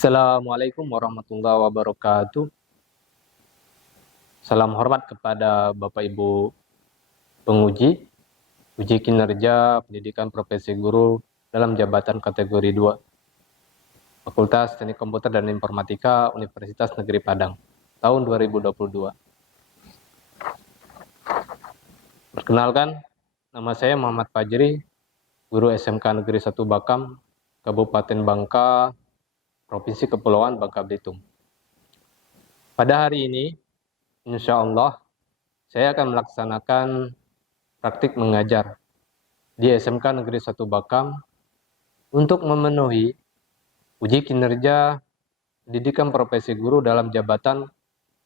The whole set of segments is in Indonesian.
Assalamualaikum warahmatullahi wabarakatuh. Salam hormat kepada Bapak Ibu penguji, uji kinerja pendidikan profesi guru dalam jabatan kategori 2, Fakultas Teknik Komputer dan Informatika Universitas Negeri Padang, tahun 2022. Perkenalkan, nama saya Muhammad Fajri, guru SMK Negeri 1 Bakam, Kabupaten Bangka, Provinsi Kepulauan Bangka Belitung. Pada hari ini, insya Allah, saya akan melaksanakan praktik mengajar di SMK Negeri 1 Bakam untuk memenuhi uji kinerja pendidikan profesi guru dalam jabatan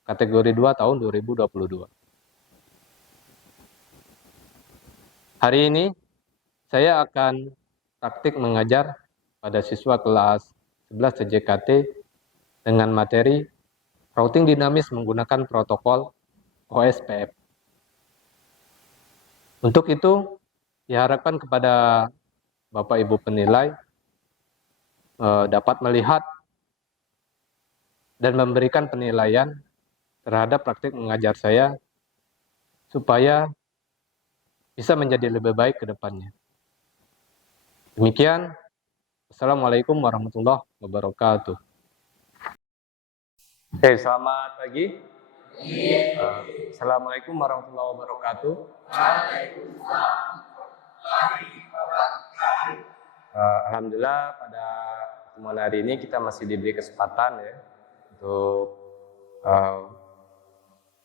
kategori 2 tahun 2022. Hari ini saya akan praktik mengajar pada siswa kelas 11 CJKT dengan materi routing dinamis menggunakan protokol OSPF. Untuk itu, diharapkan kepada Bapak Ibu penilai dapat melihat dan memberikan penilaian terhadap praktik mengajar saya supaya bisa menjadi lebih baik ke depannya. Demikian, Assalamualaikum warahmatullahi wabarakatuh. Selamat pagi. Assalamualaikum warahmatullahi wabarakatuh. Alhamdulillah pada pertemuan hari ini kita masih diberi kesempatan ya untuk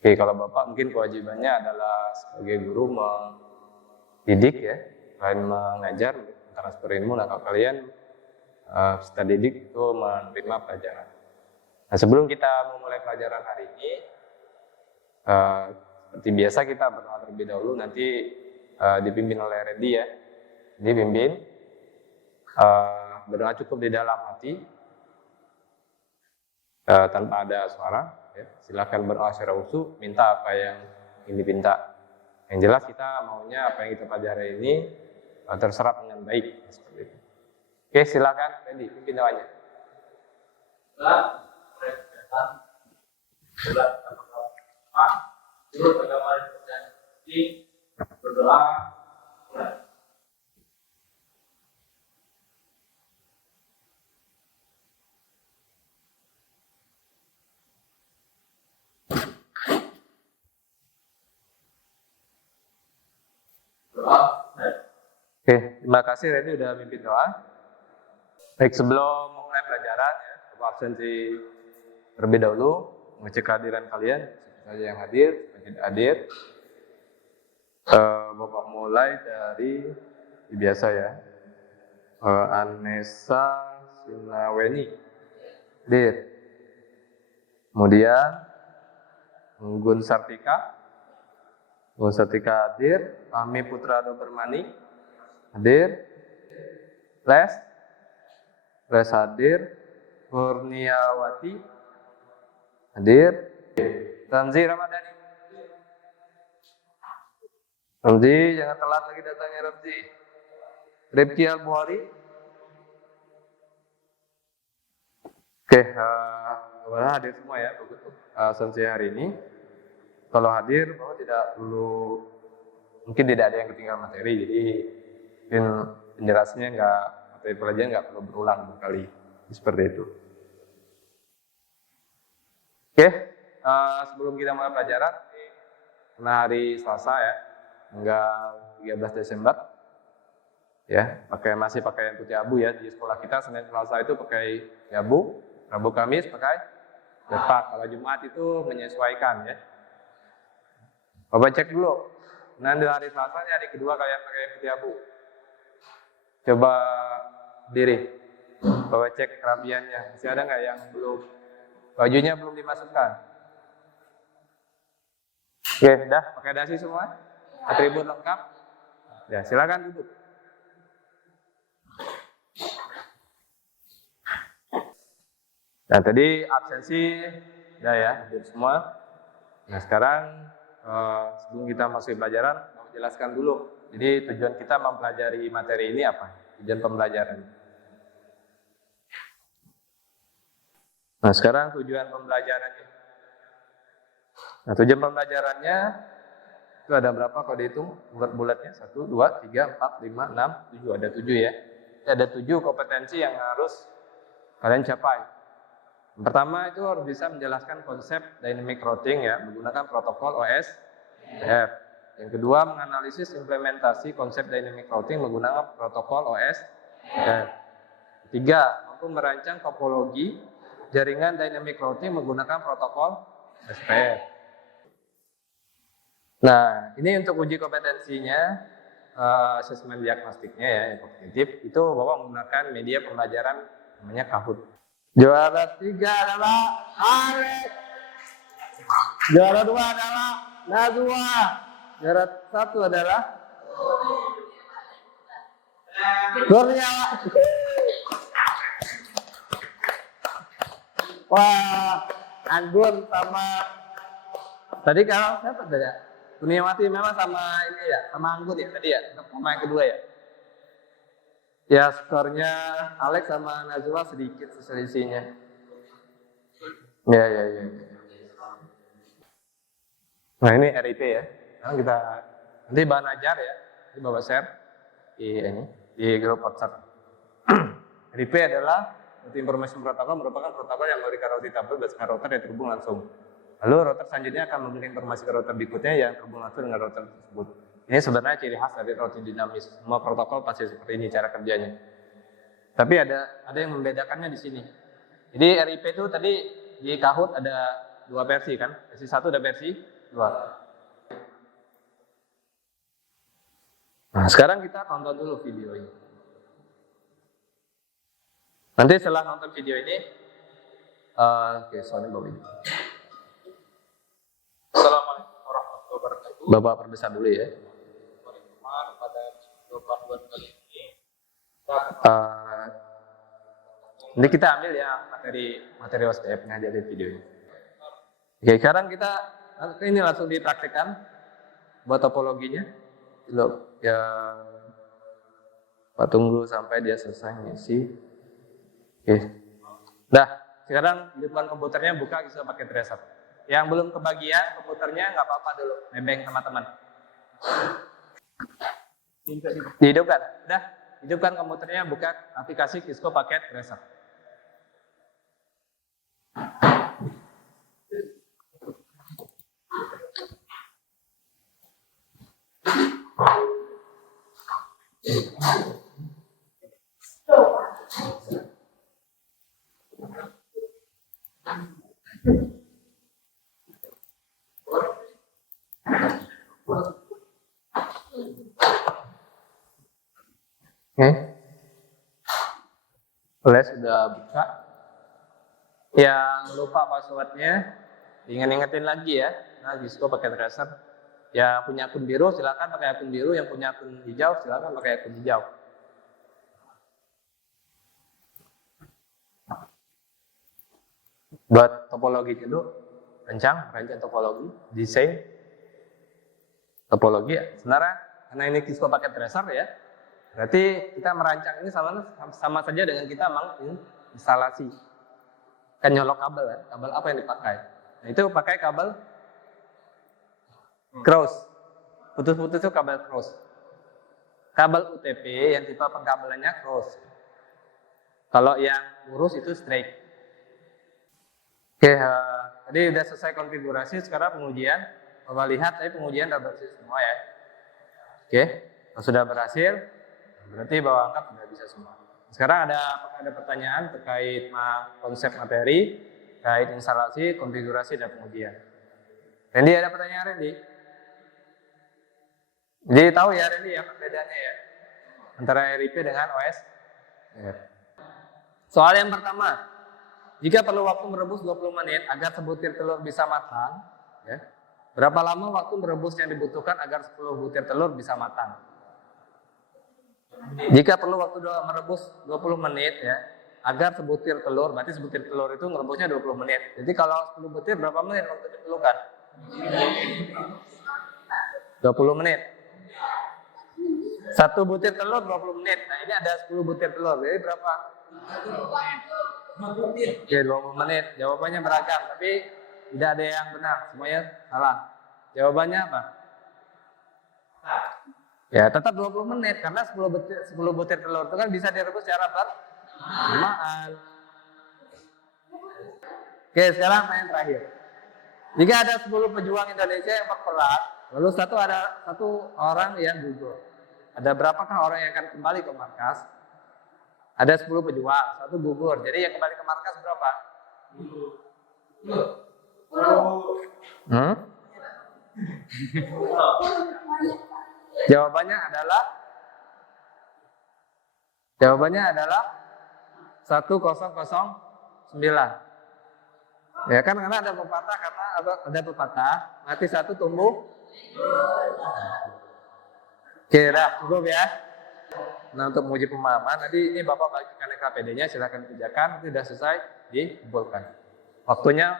kalau Bapak mungkin kewajibannya adalah sebagai guru mendidik ya, selain mengajar, transfer ilmu, nah kalau kalian peserta didik itu menerima pelajaran. Nah sebelum kita memulai pelajaran hari ini, seperti biasa kita berdoa terlebih dahulu, nanti dipimpin oleh Randy ya, dipimpin berdoa cukup di dalam hati tanpa ada suara. Ya. Silakan berdoa secara usul, minta apa yang ingin dipinta. Yang jelas kita maunya apa yang kita pelajari ini terserap dengan baik. Seperti itu. Oke, silakan Randy, pimpin doanya. Berdoa. Oke, terima kasih Randy udah mimpin doa. Baik, sebelum memulai pelajaran ya, aku absensi terlebih dahulu, mengecek kehadiran kalian, saja yang hadir, yang tidak hadir. Bapak mulai dari biasa ya, Anessa Sinaweni, hadir. Kemudian Gun Sartika hadir. Ami Putra Dobermani hadir. Les hadir. Kurniawati hadir. Ramzi Ramadhani. Ramzi, jangan telat lagi datangnya Ramzi. Rifki Al-Buhari. Oke, hadir semua ya untuk absensi hari ini. Kalau hadir, bahwa tidak perlu, mungkin tidak ada yang ketinggalan materi, jadi mungkin penjelasannya materi pelajaran nggak perlu berulang berkali, seperti itu. Oke, sebelum kita mulai pelajaran, karena hari Selasa ya, tanggal 13 Desember, ya, masih pakai putih abu ya, di sekolah kita Senin Selasa itu pakai abu, Rabu Kamis pakai cepak, kalau Jumat itu menyesuaikan ya. Bapak cek dulu, nanti hari Selasa hari kedua kalian pakai putih abu. Coba diri, Bapak cek kerapiannya, masih ada nggak yang belum, bajunya belum dimasukkan? Oke, dah pakai dasi semua, atribut lengkap. Ya, silakan duduk. Nah, tadi absensi udah ya, hadir semua. Nah, sekarang sebelum kita masuk pelajaran, mau jelaskan dulu. Jadi tujuan kita mempelajari materi ini apa? Tujuan pembelajaran. Nah, sekarang tujuan pembelajarannya. Nah, tujuan pembelajarannya itu ada berapa kalau dihitung bulat-bulatnya? 1, 2, 3, 4, 5, 6, 7. Ada 7 ya. Ada 7 kompetensi yang harus kalian capai. Yang pertama itu harus bisa menjelaskan konsep dynamic routing ya, menggunakan protokol OSPF. Yang kedua, menganalisis implementasi konsep dynamic routing menggunakan protokol OSPF. Ketiga, mampu merancang topologi jaringan dynamic routing menggunakan protokol SPF. Nah, ini untuk uji kompetensinya, asesmen diagnostiknya ya, yang kognitif, itu Bapak menggunakan media pembelajaran namanya Kahoot. Juara 3 adalah Alex. Juara 2 adalah Nazwa. Juara 1 adalah Kurniawa. Wah, Anggun sama tadi kalau siapa tadi ya? Kurniawati memang sama ini ya, sama Anggun ya tadi ya, sama yang kedua ya. Ya skornya Alex sama Nazwa sedikit selisihnya. Ya. Nah ini RIP ya. Sekarang kita nanti bahan ajar ya, di Bapak share di grup WhatsApp. RIP adalah Information Protocol merupakan protokol yang memberikan routing tabel berdasarkan router yang terhubung langsung. Lalu router selanjutnya akan memberikan informasi ke router berikutnya yang terhubung langsung dengan router tersebut. Ini sebenarnya ciri khas dari routing dinamis. Semua protokol pasti seperti ini cara kerjanya. Tapi ada yang membedakannya di sini. Jadi RIP itu tadi di Kahoot ada 2 versi kan? Versi 1 ada versi 2. Nah, sekarang kita tonton dulu video ini. Nanti setelah nonton video ini, soalnya bawa ini. Assalamualaikum warahmatullahi wabarakatuh. Bapak perbesar dulu ya. Pada video panduan kali ini, ini kita ambil ya materi OSPF-nya aja di video ini. Oke, sekarang kita ini langsung dipraktikkan buat topologinya. Loh, ya Pak tunggu sampai dia selesai ngisi. Oke. Nah, sekarang di depan komputernya buka bisa pakai tracer. Yang belum kebagian komputernya nggak apa-apa dulu, nebeng teman-teman. Dihidupkan, udah. Hidupkan komputernya, buka aplikasi Kisco paket tracer. Les sudah buka. Yang lupa passwordnya, ingetin lagi ya. Nah, Kisco pakai tracer. Yang punya akun biru silakan pakai akun biru, yang punya akun hijau silakan pakai akun hijau. Buat topologi dulu, rancang topologi, desain topologi ya. Sebenarnya karena ini Kisco pakai tracer ya, berarti kita merancang ini sama saja dengan kita menginstalasi. Kan nyolok kabel ya, kabel apa yang dipakai? Nah, itu pakai kabel cross. Putus-putus itu kabel cross. Kabel UTP yang tipe pengkabelannya cross. Kalau yang lurus itu straight. Oke, tadi udah selesai konfigurasi, sekarang pengujian. Bapak lihat, tadi pengujian sudah berhasil semua ya. Oke, kalau sudah berhasil, berarti bawa angkat sudah bisa semua. Sekarang ada pertanyaan terkait konsep materi, terkait instalasi, konfigurasi, dan pengujian. Randy, ada pertanyaan Randy? Jadi tahu ya Randy ya perbedaannya ya antara RIP dengan OS. Soal yang pertama, jika perlu waktu merebus 20 menit agar sebutir telur bisa matang, ya, berapa lama waktu merebus yang dibutuhkan agar 10 butir telur bisa matang? Jika perlu waktu merebus 20 menit ya, agar sebutir telur, berarti sebutir telur itu merebusnya 20 menit. Jadi kalau 10 butir berapa menit waktu diperlukan? 20 menit. 1 butir telur 20 menit. Nah, ini ada 10 butir telur. Jadi berapa? Oke, 20 menit. Jawabannya beragam, tapi tidak ada yang benar. Semuanya salah. Jawabannya apa? Ya, tetap 20 menit karena 10 butir telur itu kan bisa direbus secara bersamaan. Oke, sekarang pertanyaan terakhir. Jika ada 10 pejuang Indonesia yang berperang, lalu ada satu orang yang gugur. Ada berapakah orang yang akan kembali ke markas? Ada 10 pejuang, satu gugur. Jadi yang kembali ke markas berapa? 10. Jawabannya adalah 1009. Ya kan karena ada pepatah kata ada pepatah mati satu tumbuh. Oke, dah cukup ya. Nah, untuk menguji pemahaman nanti ini Bapak bagikan KPD-nya, silakan kerjakan. Itu sudah selesai dikumpulkan. Waktunya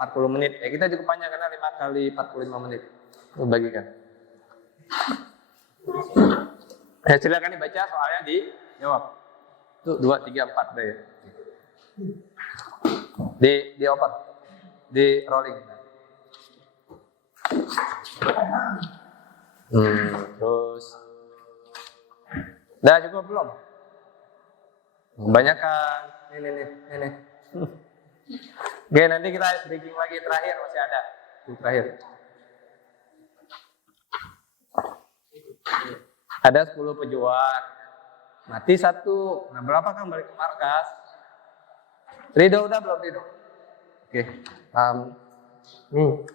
40 menit. Ya kita cukup panjang karena 5 kali 45 menit. Itu bagikan. Ya silakan dibaca soalnya dijawab. Itu 2, 3, 4 deh ya. Di open, di rolling. Terus, udah cukup belum? Banyak kan? Ini. Oke, nanti kita breaking lagi terakhir masih ada. Terakhir. Ada 10 pejuang, mati satu. Nah, berapa kan balik ke markas? Ridho udah belum Ridho? Oke, nih.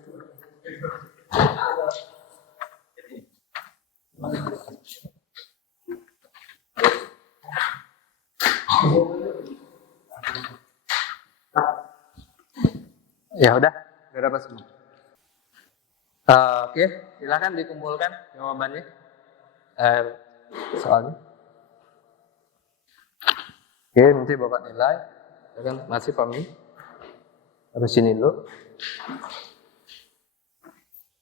Ya udah dapat semua. Oke, silakan dikumpulkan jawabannya. Soalnya. Oke, nanti Bapak nilai. Kan masih pahami. Harus sini dulu.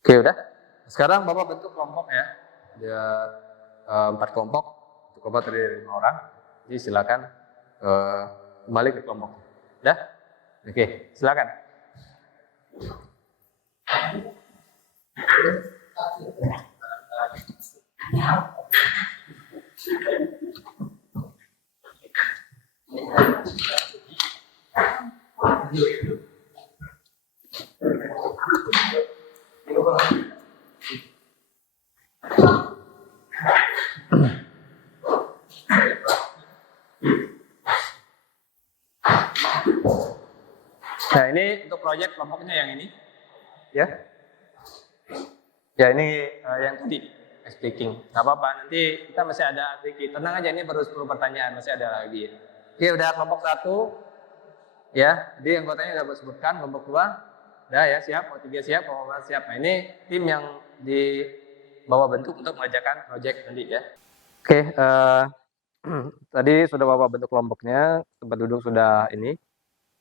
Oke, udah. Sekarang Bapak bentuk kelompok ya. Ada 4 kelompok. Untuk kelompok terdiri 5 orang. Jadi silakan kembali ke kelompok. Udah? Oke, silakan. Nah, ini untuk proyek kelompoknya yang ini. Ya. Ya, ini yang tadi speaking. Nggak apa-apa, nanti kita masih ada sedikit. Tenang aja, ini baru 10 pertanyaan, masih ada lagi. Oke, udah kelompok 1. Ya, jadi anggotanya udah sebutkan. Kelompok 2 udah ya, siap. Kelompok 3 siap, kelompok 4 siap. Nah, ini tim yang dibawa bentuk untuk mengerjakan proyek nanti ya. Oke, tadi sudah Bapak bentuk kelompoknya, tempat duduk sudah ini.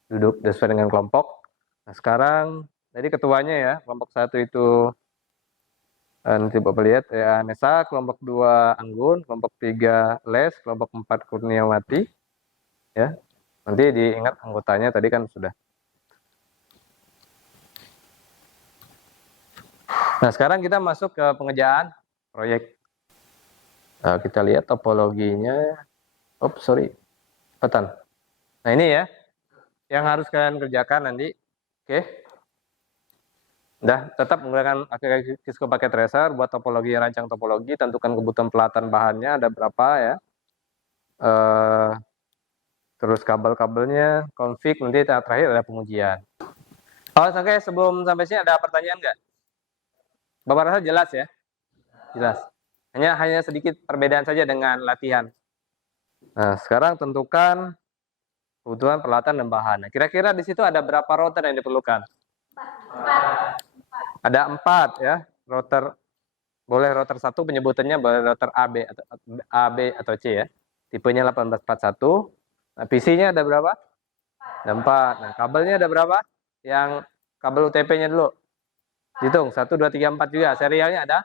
Duduk sesuai dengan kelompok. Nah, sekarang tadi ketuanya ya, kelompok 1 itu nanti Bapak lihat ya, Nesa, kelompok 2 Anggun, kelompok 3 Les, kelompok 4 Kurniawati. Ya. Nanti diingat anggotanya tadi kan sudah. Nah, sekarang kita masuk ke pengerjaan proyek. Kita lihat topologinya. Cepetan. Nah, ini ya yang harus kalian kerjakan nanti. Oke. Udah, tetap menggunakan Cisco Packet Tracer buat topologi, rancang topologi, tentukan kebutuhan pelatan bahannya ada berapa ya. Terus kabel-kabelnya, config, nanti terakhir ada pengujian. Oke, sebelum sampai sini ada pertanyaan nggak? Bapak rasa jelas ya? Jelas. Hanya sedikit perbedaan saja dengan latihan. Nah, sekarang tentukan kebutuhan peralatan dan bahan. Nah, kira-kira di situ ada berapa router yang diperlukan? 4. Ada 4 ya. Router, boleh router 1 penyebutannya boleh router AB atau C ya. Tipenya 1841. Nah, PC-nya ada berapa? Ada 4. Nah, kabelnya ada berapa? Yang kabel UTP-nya dulu. Hitung, 1, 2, 3, 4 juga. Serialnya ada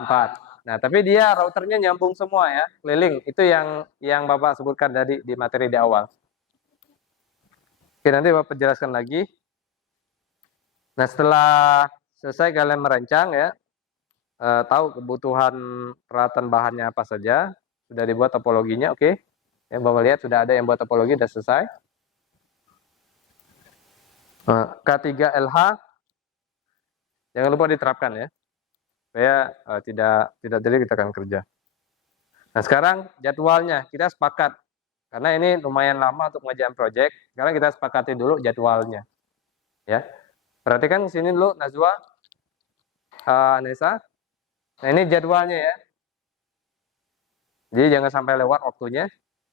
4. Nah, tapi dia routernya nyambung semua ya, keliling. Itu yang Bapak sebutkan tadi di materi di awal. Oke, nanti Bapak jelaskan lagi. Nah, setelah selesai kalian merancang ya, tahu kebutuhan peralatan bahannya apa saja, sudah dibuat topologinya, oke. Yang Bapak lihat sudah ada yang buat topologi, sudah selesai. K3LH, jangan lupa diterapkan ya, supaya tidak jadi kita akan kerja. Nah, sekarang jadwalnya kita sepakat, karena ini lumayan lama untuk mengerjakan project. Sekarang kita sepakati dulu jadwalnya, ya. Perhatikan di sini dulu, Najwa, Anissa. Nah, ini jadwalnya ya. Jadi jangan sampai lewat waktunya,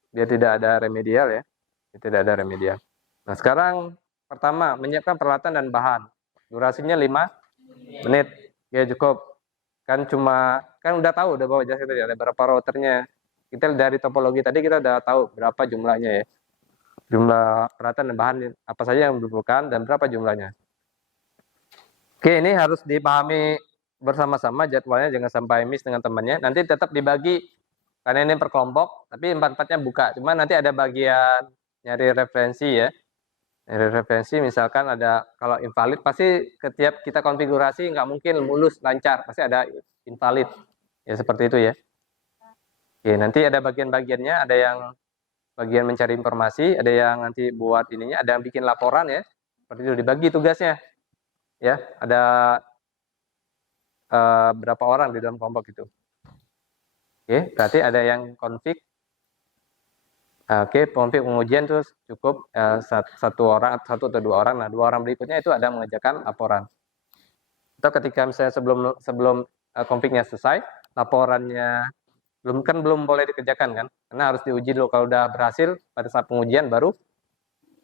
biar tidak ada remedial ya. Tidak ada remedial. Nah, sekarang pertama, menyiapkan peralatan dan bahan. Durasinya 5 menit. Ya cukup. Kan udah tahu, udah bawa jasa tadi, ada berapa routernya. Kita dari topologi tadi kita udah tahu berapa jumlahnya ya. Jumlah peralatan dan bahan apa saja yang dibutuhkan dan berapa jumlahnya. Oke, ini harus dipahami bersama-sama jadwalnya, jangan sampai miss dengan temannya. Nanti tetap dibagi, karena ini per kelompok, tapi 4-4-nya buka. Cuma nanti ada bagian nyari referensi ya. Nyari referensi misalkan ada, kalau invalid pasti setiap kita konfigurasi nggak mungkin mulus lancar, pasti ada invalid. Ya seperti itu ya. Oke, nanti ada bagian-bagiannya, ada yang bagian mencari informasi, ada yang nanti buat ininya, ada yang bikin laporan ya. Seperti itu, dibagi tugasnya. Ya, ada berapa orang di dalam kelompok itu. Oke, berarti ada yang config. Oke, config pengujian itu cukup satu orang, satu atau 2 orang. Nah, 2 orang berikutnya itu ada mengerjakan laporan. Atau ketika misalnya sebelum config-nya selesai, laporannya belum boleh dikerjakan kan? Karena harus diuji dulu. Kalau udah berhasil pada saat pengujian baru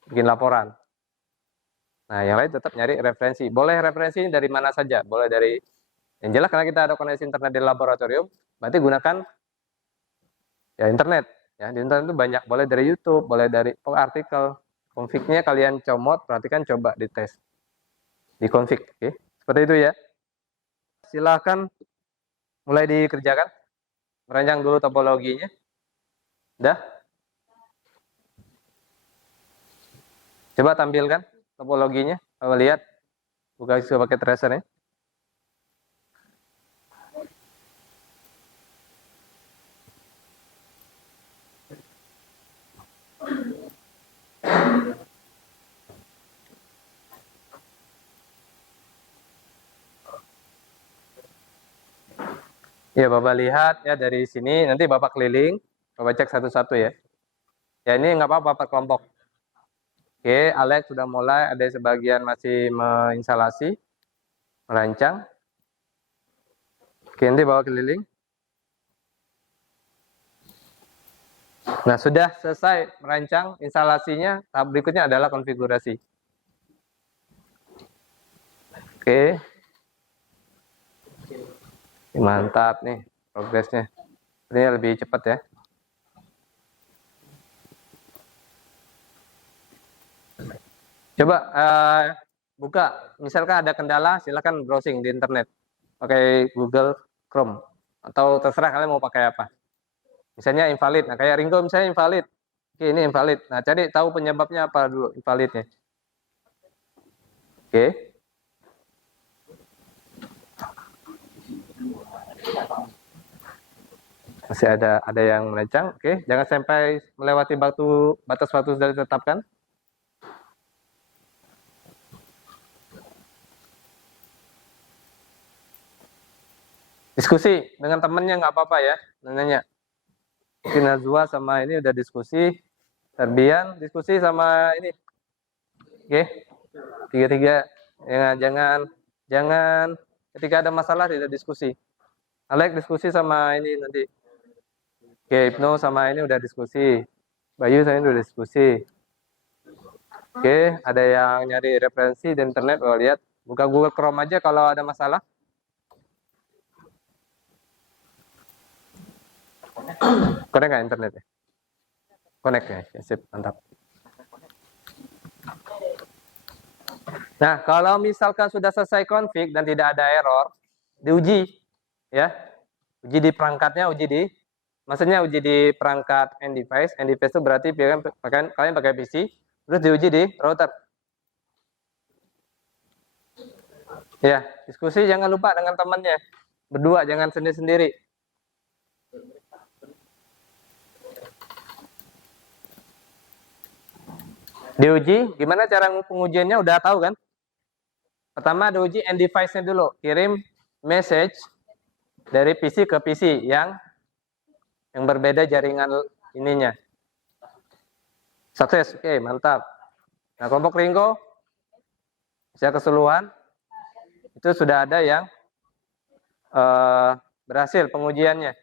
bikin laporan. Nah, yang lain tetap nyari referensi. Boleh referensi dari mana saja, boleh dari yang jelas karena kita ada koneksi internet di laboratorium, berarti gunakan ya internet. Ya, di internet itu banyak, boleh dari YouTube, boleh dari artikel. Config-nya kalian comot, perhatikan, coba dites. Di config, oke. Seperti itu ya. Silahkan mulai dikerjakan. Merancang dulu topologinya. Udah? Coba tampilkan topologinya. Coba lihat. Buka pakai tracernya. Ya, Bapak lihat ya dari sini, nanti Bapak keliling, Bapak cek satu-satu ya. Ya, ini nggak apa-apa per kelompok. Oke, Alex sudah mulai, ada sebagian masih menginstalasi, merancang. Oke, nanti bawa keliling. Nah, sudah selesai merancang instalasinya, tahap berikutnya adalah konfigurasi. Oke. Mantap nih progresnya. Ini lebih cepat ya. Coba buka, misalkan ada kendala, silakan browsing di internet. Pakai Google Chrome. Atau terserah kalian mau pakai apa. Misalnya invalid, nah kayak Ringo misalnya invalid. Oke, ini invalid. Nah, cari tahu penyebabnya apa dulu invalidnya. Oke. Masih ada yang merancang. Oke, jangan sampai melewati batas waktu sudah ditetapkan. Diskusi dengan temennya nggak apa-apa ya, nanya. Mungkin Nazwa sama ini udah diskusi, Serbian diskusi sama ini. Oke, tiga-tiga. Jangan ketika ada masalah tidak diskusi. Alex diskusi sama ini nanti. Oke, Ibnu sama ini udah diskusi. Bayu sama ini udah diskusi. Oke, ada yang nyari referensi di internet, oh lihat. Buka Google Chrome aja kalau ada masalah. Connect nggak internet ya? Connect ya, sip, mantap. Nah, kalau misalkan sudah selesai config dan tidak ada error, diuji, ya. Uji di perangkatnya, maksudnya uji di perangkat end device. End device itu berarti kalian pakai PC, terus diuji di router. Ya, diskusi jangan lupa dengan temannya. Berdua, jangan sendiri-sendiri. Diuji, gimana cara pengujiannya udah tahu kan? Pertama diuji end device-nya dulu. Kirim message dari PC ke PC yang berbeda jaringan ininya. Sukses, oke, mantap. Nah, kelompok Ringo bisa keseluruhan itu sudah ada yang berhasil pengujiannya.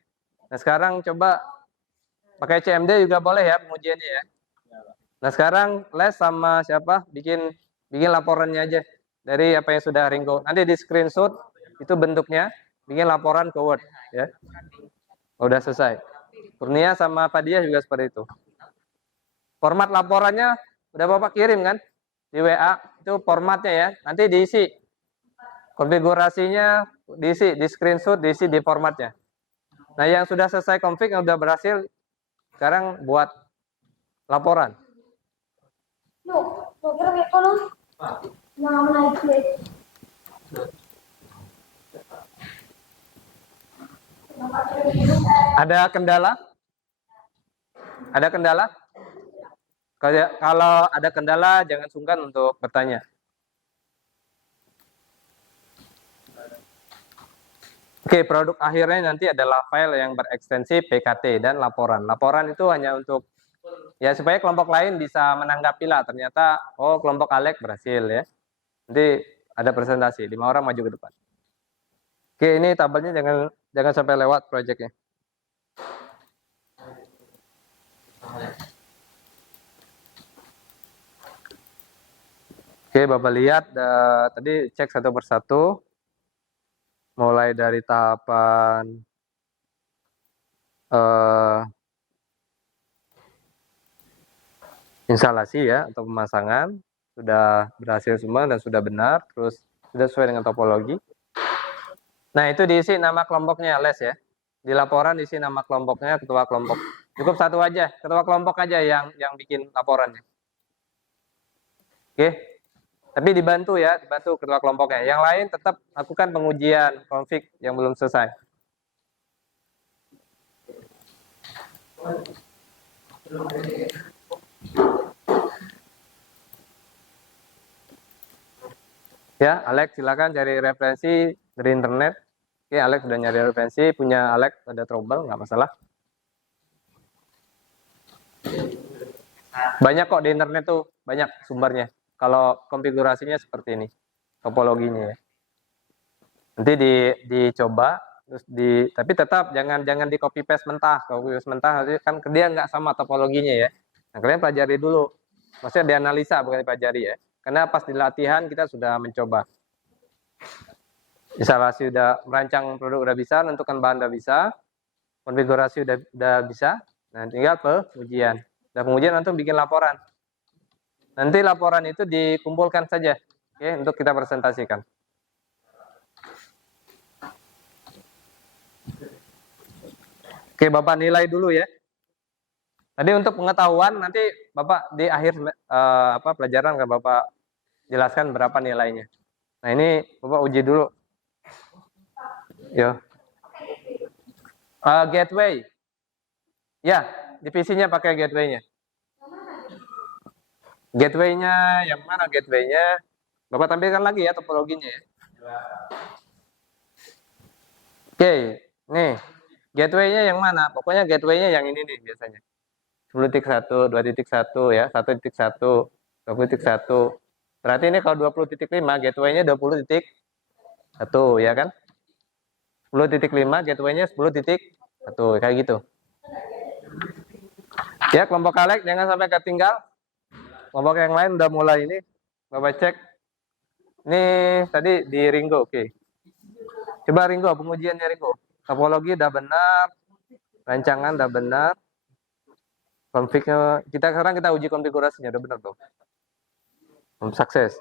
Nah, sekarang coba pakai CMD juga boleh ya pengujiannya ya. Nah, sekarang Les sama siapa bikin laporannya aja dari apa yang sudah Ringo. Nanti di screenshot itu bentuknya, bikin laporan ke Word ya. Udah selesai. Kurnia sama Fadia juga seperti itu. Format laporannya udah Bapak kirim kan di WA, itu formatnya ya. Nanti diisi konfigurasinya, diisi di screenshot, diisi di formatnya. Nah, yang sudah selesai config, yang sudah berhasil, sekarang buat laporan. Ada kendala? Ada kendala? Kalau ada kendala, jangan sungkan untuk bertanya. Oke, produk akhirnya nanti adalah file yang berekstensi PKT dan laporan. Laporan itu hanya untuk ya supaya kelompok lain bisa menanggapi lah. Ternyata, oh kelompok Alek berhasil ya. Nanti ada presentasi, 5 orang maju ke depan. Oke, ini tabelnya jangan sampai lewat proyeknya. Oke, Bapak lihat tadi cek satu persatu. Mulai dari tahapan instalasi ya atau pemasangan sudah berhasil semua dan sudah benar, terus sudah sesuai dengan topologi. Nah, itu diisi nama kelompoknya Les ya. Di laporan diisi nama kelompoknya, ketua kelompok. Cukup satu aja, ketua kelompok aja yang bikin laporannya. Oke. Tapi dibantu ya, dibantu ketua kelompoknya. Yang lain tetap lakukan pengujian config yang belum selesai. Ya, Alex silakan cari referensi dari internet. Oke, Alex sudah nyari referensi, punya Alex ada trouble, nggak masalah. Banyak kok di internet tuh, banyak sumbernya. Kalau konfigurasinya seperti ini, topologinya ya. Nanti dicoba, terus tapi tetap jangan di copy paste mentah. Copy paste mentah nanti kan dia nggak sama topologinya ya. Nah, kalian pelajari dulu. Maksudnya dianalisa bukan dipelajari ya. Karena pas di latihan kita sudah mencoba. Instalasi udah merancang produk udah bisa, menentukan bahan udah bisa, konfigurasi udah bisa. Nah, tinggal pengujian. Udah pengujian nanti bikin laporan. Nanti laporan itu dikumpulkan saja, oke, untuk kita presentasikan. Oke, Bapak nilai dulu ya. Tadi untuk pengetahuan nanti Bapak di akhir pelajaran kan Bapak jelaskan berapa nilainya. Nah, ini Bapak uji dulu. Yo. Gateway. Ya, divisinya pakai gateway-nya. Gateway-nya yang mana gateway-nya? Bapak tampilkan lagi ya topologinya ya. Oke, nih gateway-nya yang mana? Pokoknya gateway-nya yang ini nih biasanya. 10.1, 2.1 ya, 1.1, 20.1. Berarti ini kalau 20.5 gateway-nya 20.1 ya kan? 10.5 gateway-nya 10.1 kayak gitu. Ya, kelompok Alex jangan sampai ketinggal. Kelompok yang lain udah mulai ini. Bapak cek. Ini tadi di Ringo, oke. Coba Ringo, pengujiannya Ringo. Topologi udah benar. Rancangan udah benar. Config-nya, sekarang kita uji konfigurasinya, udah benar tuh. Sukses.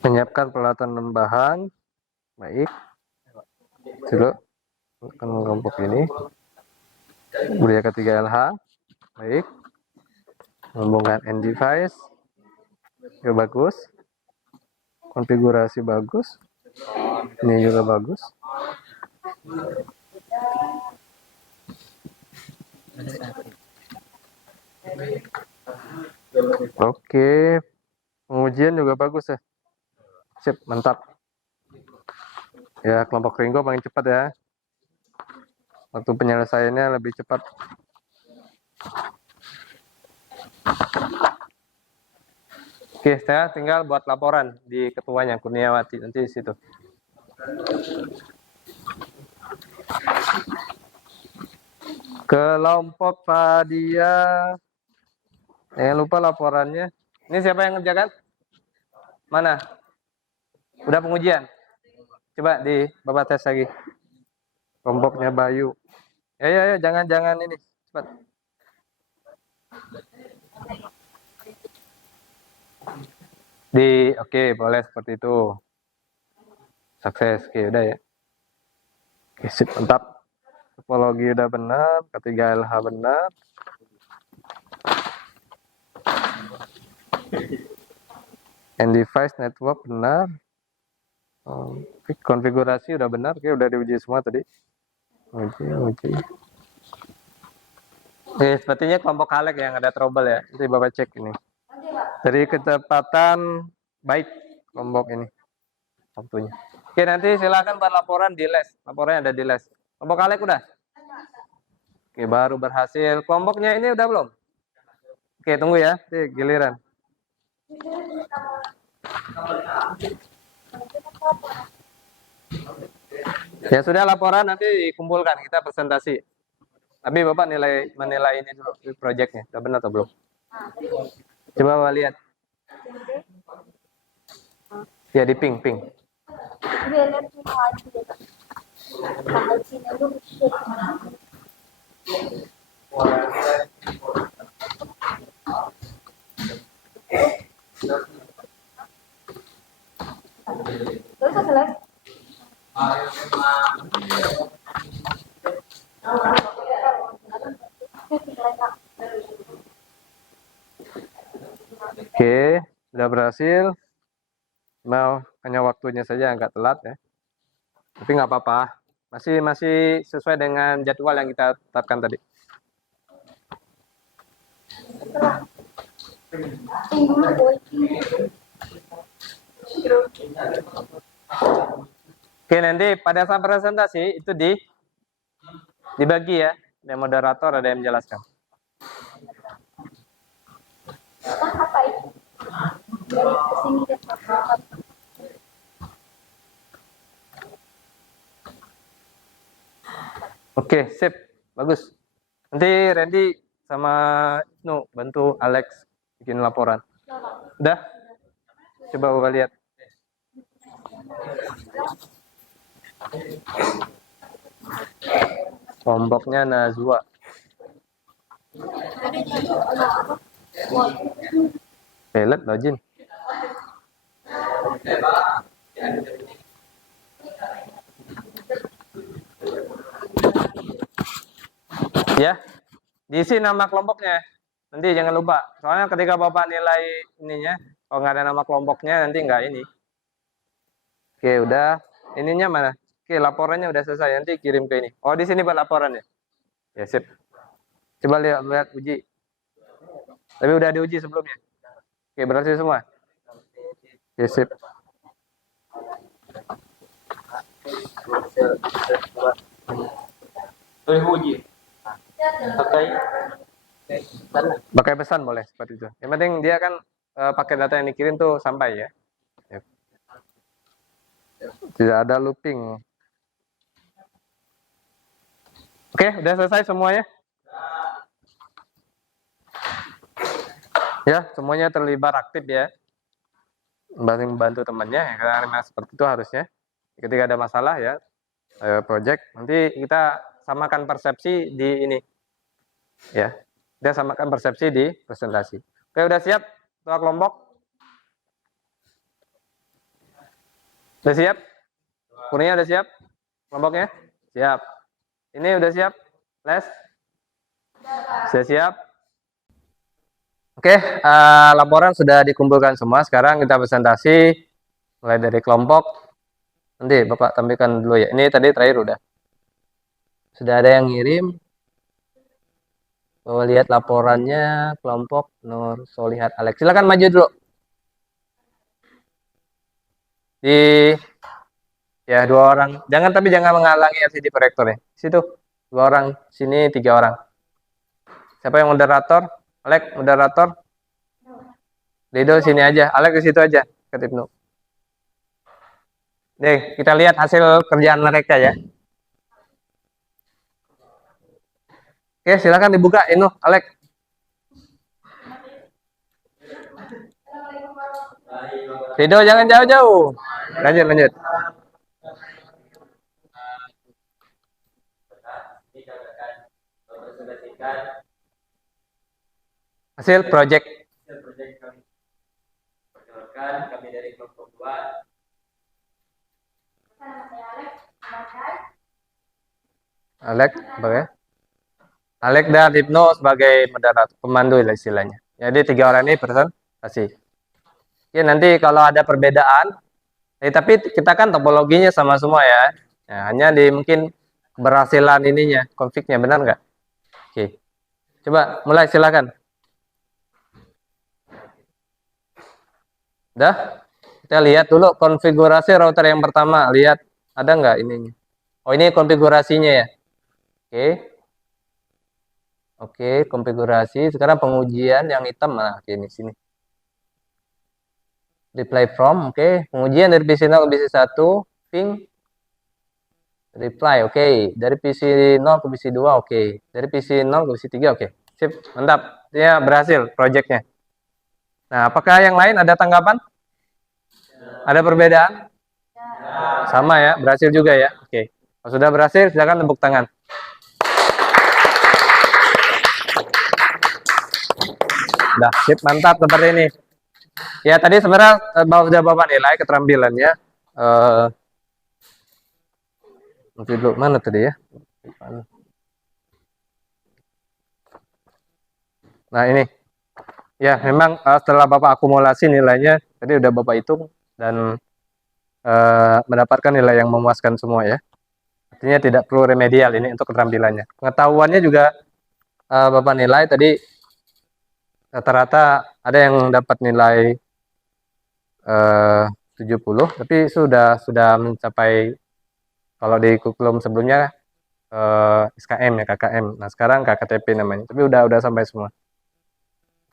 Menyiapkan peralatan dan bahan. Baik. Coba akan kelompok ini. Budaya ketiga LH. Baik. Menghubungkan end device. Ya bagus. Konfigurasi bagus. Ini juga bagus. Oke. Pengujian juga bagus ya. Sip, mantap. Ya, kelompok Ringo paling cepat ya. Waktu penyelesaiannya lebih cepat. Oke, saya tinggal buat laporan di ketuanya, Kurniawati, nanti di situ. Kelompok Fadia. Jangan lupa laporannya. Ini siapa yang ngerjakan? Mana? Udah pengujian? Coba di Bapak tes lagi. Kelompoknya Bayu. Ya, jangan ini. Cepat. Oke, boleh seperti itu. Sukses, oke udah ya. Oke, sip, mantap. Topologi udah benar, ketiga LH benar. End device network benar. Konfigurasi udah benar, oke udah diuji semua tadi. Uji. Oke, sepertinya kelompok Halek yang ada trouble ya. Nanti Bapak cek ini. Dari kecepatan baik kelompok ini. Waktunya. Oke, nanti silakan buat laporan di les. Laporannya ada di les. Kelompok Halek udah? Oke, baru berhasil. Kelompoknya ini udah belum? Oke, tunggu ya. Giliran. Ya sudah, laporan nanti dikumpulkan, kita presentasi. Tapi Bapak menilai ini dulu, proyeknya. Udah benar atau belum? Coba Bapak lihat. Ya, di ping. Oke, sudah berhasil. Nah, hanya waktunya saja agak telat ya. Tapi nggak apa-apa. Masih sesuai dengan jadwal yang kita tetapkan tadi. Oke, nanti pada saat presentasi itu dibagi ya. Ada moderator, ada yang menjelaskan. Oke, sip. Bagus. Nanti Randy sama Ibnu bantu Alex bikin laporan. Udah? Coba Bapak lihat. Kelompoknya Nazwa. Pelet lojin. Ya, diisi nama kelompoknya. Nanti jangan lupa. Soalnya ketika Bapak nilai ininya, kalau nggak ada nama kelompoknya nanti nggak ini. Oke, udah. Ininya mana? Oke, laporannya udah selesai. Nanti kirim ke ini. Oh, di sini buat laporannya. Ya, sip. Coba lihat uji. Tapi udah diuji sebelumnya. Oke, berhasil semua. Oke, sip. Uji. Pakai pesan boleh seperti itu. Yang penting dia kan pakai data yang dikirim tuh sampai ya. Tidak ada looping. Oke, udah selesai semuanya. Ya, semuanya terlibat aktif ya. Membantu temannya ya, karena seperti itu harusnya. Ketika ada masalah ya, project, nanti kita samakan persepsi di ini. Ya, kita samakan persepsi di presentasi. Oke, udah siap? Ketua kelompok. Udah siap? Kurnia udah siap? Kelompoknya? Siap. Ini udah siap? Les? Sudah siap? Oke, laporan sudah dikumpulkan semua. Sekarang kita presentasi mulai dari kelompok. Nanti Bapak tampilkan dulu ya. Ini tadi terakhir udah. Sudah ada yang ngirim. Bapak lihat laporannya kelompok Nur Solihat Alex. Silakan maju dulu. Ya 2 orang. Jangan menghalangi LCD proyektornya. Situ 2 orang, sini 3 orang. Siapa yang moderator? Alex, moderator. Lido sini aja. Alex ke situ aja. Ke Ibnu. Nih, kita lihat hasil kerjaan mereka ya. Oke, silakan dibuka Inu, Alex. Lido jangan jauh-jauh. Lanjut. Hasil project kami. Perkenalkan kami dari kelompok 2. Alex, sebagai Alex dan Ibnu sebagai moderator, pemandu istilahnya. Jadi 3 orang ini presentasi. Oke, nanti kalau ada perbedaan, tapi kita kan topologinya sama semua ya. Hanya di mungkin keberhasilan ininya, konfliknya, benar nggak? Oke, coba mulai silakan. Udah? Kita lihat dulu konfigurasi router yang pertama. Lihat, ada nggak ininya? Oh, ini konfigurasinya ya. Oke, konfigurasi. Sekarang pengujian yang hitam. Nah, ini sini. Reply from, oke. Pengujian dari PC 0 ke PC 1. Ping. Reply, oke. Dari PC 0 ke PC 2, oke. Dari PC 0 ke PC 3, oke. Sip, mantap. Dia berhasil projectnya. Nah, apakah yang lain ada tanggapan? Ada perbedaan? Sama ya, berhasil juga ya. Oke. Kalau sudah berhasil, silakan tepuk tangan. Udah, sip, mantap seperti ini. Ya, tadi sebenarnya sudah Bapak nilai keterampilannya. Nanti dulu, mana tadi ya? Nah, ini. Ya, memang setelah Bapak akumulasi nilainya, tadi udah Bapak hitung, dan mendapatkan nilai yang memuaskan semua ya. Artinya tidak perlu remedial ini untuk keterampilannya. Pengetahuannya juga Bapak nilai tadi rata-rata ada yang dapat nilai 70, tapi sudah mencapai, kalau di kurikulum sebelumnya SKM ya, KKM. Nah, sekarang KKTP namanya. Tapi udah sampai semua.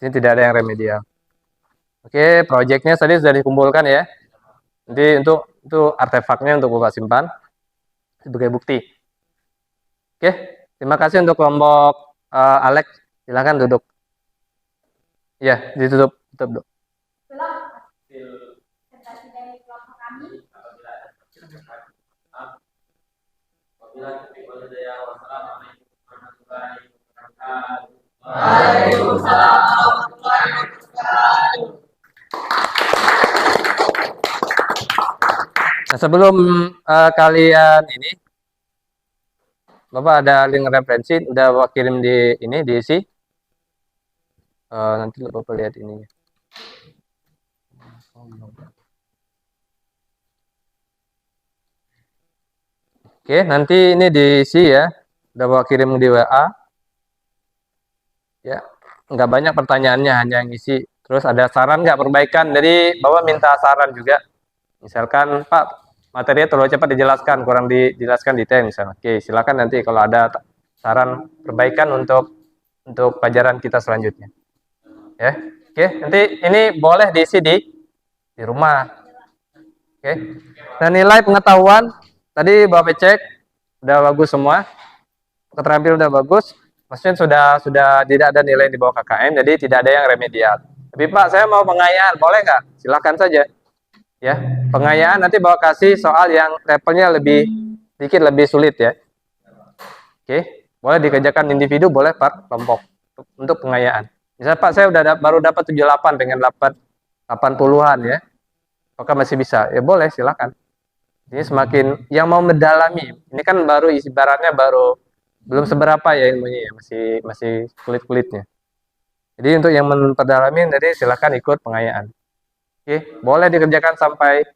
Ini tidak ada yang remedial. Oke, proyeknya tadi sudah dikumpulkan ya. Nanti untuk artefaknya untuk Bapak simpan sebagai bukti. Oke, terima kasih untuk kelompok Alex. Silakan duduk. Ya, ditutup dulu. Nah, sebelum kalian ini, Bapak ada link referensi, udah Bapak kirim di ini, diisi. Nanti Bapak lihat ini. Oke, nanti ini diisi ya, udah Bapak kirim di WA. Ya, nggak banyak pertanyaannya, hanya yang isi. Terus ada saran nggak perbaikan? Jadi Bapak minta saran juga. Misalkan Pak, materinya terlalu cepat dijelaskan, kurang dijelaskan detail misalnya. Oke, silakan nanti kalau ada saran perbaikan untuk pelajaran kita selanjutnya. Ya, oke. Nanti ini boleh diisi di rumah. Oke. Dan nilai pengetahuan tadi Bapak cek udah bagus semua. Keterampilan udah bagus. Maksudnya sudah tidak ada nilai di bawah KKM, jadi tidak ada yang remedial. Tapi Pak, saya mau pengayaan, boleh nggak? Silakan saja. Ya, pengayaan nanti Bapak kasih soal yang levelnya sedikit lebih sulit ya. Oke, boleh dikerjakan individu, boleh per kelompok untuk pengayaan. Misalnya Pak, saya baru dapat 78, pengen dapat 80-an ya. Apakah masih bisa? Ya boleh, silakan. Ini semakin yang mau mendalami, ini kan baru ibaratnya baru belum seberapa ya ilmunya ya, masih kulit-kulitnya. Jadi untuk yang memperdalami, jadi silakan ikut pengayaan. Oke, boleh dikerjakan sampai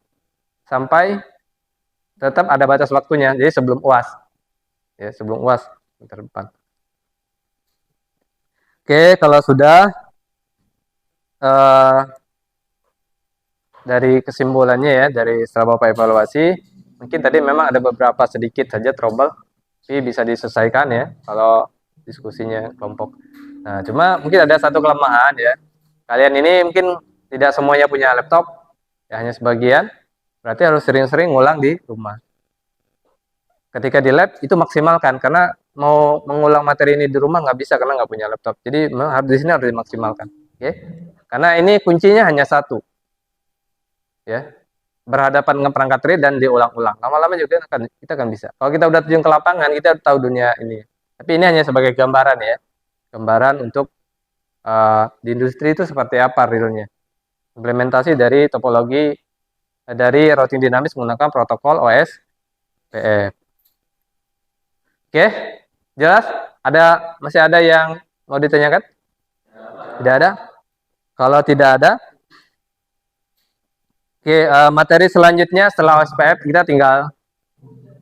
tetap ada batas waktunya. Jadi sebelum UAS. Ya, sebelum UAS depan. Oke, kalau sudah dari kesimpulannya ya, dari setelah Bapak evaluasi, mungkin tadi memang ada beberapa sedikit saja trouble, tapi bisa diselesaikan ya kalau diskusinya kelompok. Nah, cuma mungkin ada satu kelemahan ya. Kalian ini mungkin tidak semuanya punya laptop, ya hanya sebagian. Berarti harus sering-sering ngulang di rumah. Ketika di lab itu maksimalkan, karena mau mengulang materi ini di rumah nggak bisa karena nggak punya laptop. Jadi di sini harus dimaksimalkan. Oke? Karena ini kuncinya hanya satu. Ya, berhadapan dengan perangkat real dan diulang-ulang. Lama-lama juga kita akan bisa. Kalau kita udah terjun ke lapangan, kita tahu dunia ini. Tapi ini hanya sebagai gambaran ya. Gambaran untuk di industri itu seperti apa realnya. Implementasi dari topologi dari routing dinamis menggunakan protokol OSPF. Oke, jelas? Masih ada yang mau ditanyakan? Tidak ada? Kalau tidak ada, oke, materi selanjutnya setelah OSPF kita tinggal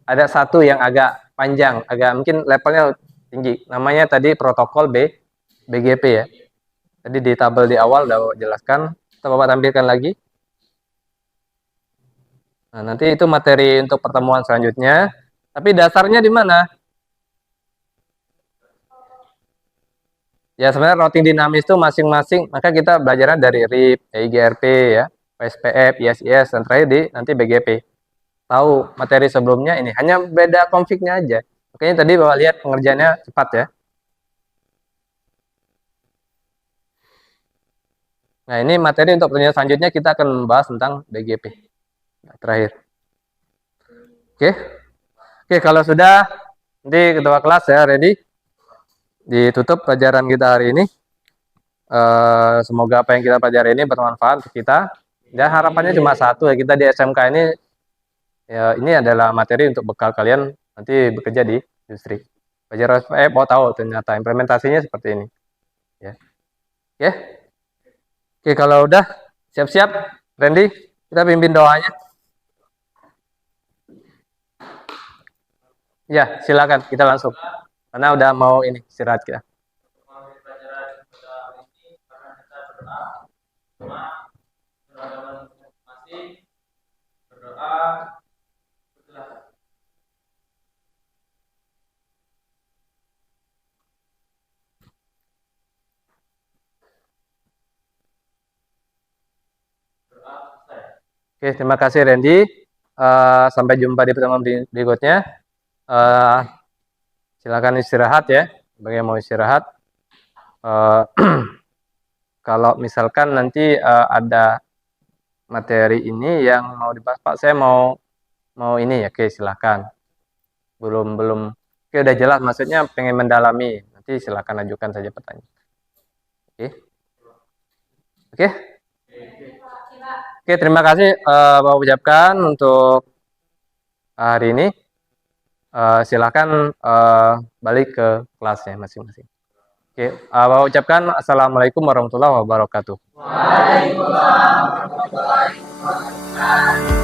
ada satu yang agak panjang, agak mungkin levelnya tinggi. Namanya tadi protokol BGP ya. Tadi di tabel di awal udah jelaskan. Kita Bapak tampilkan lagi. Nah, nanti itu materi untuk pertemuan selanjutnya. Tapi dasarnya di mana? Ya sebenarnya routing dinamis itu masing-masing, maka kita belajarnya dari RIP, EIGRP ya, OSPF, ISIS, dan terakhir di nanti BGP. Tahu materi sebelumnya ini, hanya beda konfignya aja. Makanya tadi Bapak lihat pengerjaannya cepat ya. Nah ini materi untuk pertanyaan selanjutnya kita akan membahas tentang BGP. Nah, terakhir. Oke. Oke, kalau sudah, nanti ketua kelas ya ready. Ditutup pelajaran kita hari ini. Semoga apa yang kita pelajari ini bermanfaat untuk kita. Dan harapannya cuma satu ya, kita di SMK ini ya, ini adalah materi untuk bekal kalian nanti bekerja di industri. Belajar mau tahu ternyata implementasinya seperti ini. Ya. Oke. Oke, kalau udah siap-siap, Randy, kita pimpin doanya. Ya, silakan kita langsung. Karena udah mau ini istirahat kita. Oke, terima kasih Randy. Sampai jumpa di pertemuan berikutnya. Silakan istirahat ya. Bagi yang mau istirahat. Kalau misalkan nanti ada materi ini yang mau dibahas, Pak, saya mau ini ya, oke silakan. Belum. Oke, udah jelas maksudnya pengen mendalami. Nanti silakan ajukan saja pertanyaan. Oke. Oke. Oke, terima kasih Bapak ucapkan untuk hari ini. Silakan balik ke kelasnya masing-masing. Oke, Bapak ucapkan Assalamualaikum warahmatullahi wabarakatuh. Waalaikumsalam warahmatullahi wabarakatuh.